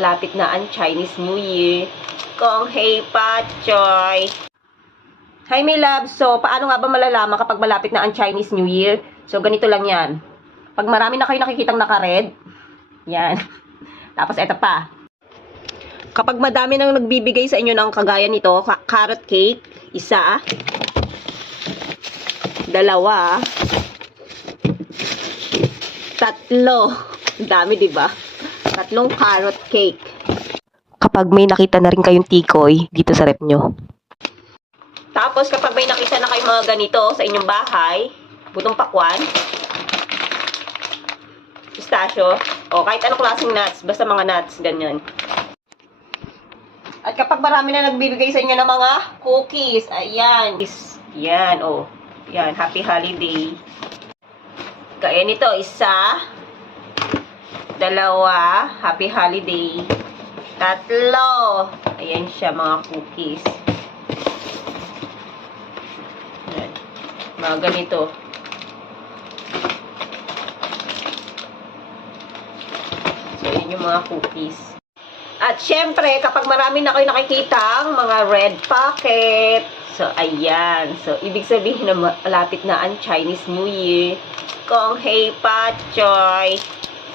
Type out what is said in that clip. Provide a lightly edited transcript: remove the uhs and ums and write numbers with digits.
Malapit na ang Chinese New Year. Kong Hei Pa Choy. Hi, my love. So, paano nga ba malalaman kapag malapit na ang Chinese New Year? So, ganito lang yan. Pag marami na kayo nakikitang naka-red, yan. Tapos, eto pa. Kapag madami nang nagbibigay sa inyo ng kagaya nito, carrot cake, isa, dalawa, tatlo. Dami, diba? Tatlong carrot cake. Kapag may nakita na rin kayong tikoy dito sa rep nyo. Tapos, kapag may nakita na kayong mga ganito sa inyong bahay, butong pakwan, pistachio, o kahit anong klaseng nuts, basta mga nuts, ganyan. At kapag marami na nagbibigay sa inyo ng mga cookies, ayan, yan, oh, yan, happy holiday. Kaya nito, isa, dalawa, happy holiday, tatlo, ayan siya, mga cookies. Ayan, mga ganito. So, yun yung mga cookies. At syempre, kapag marami na kayo nakikitang mga red packet, so, ayan. So, ibig sabihin na malapit na ang Chinese New Year. Kong Hei Pa Choy.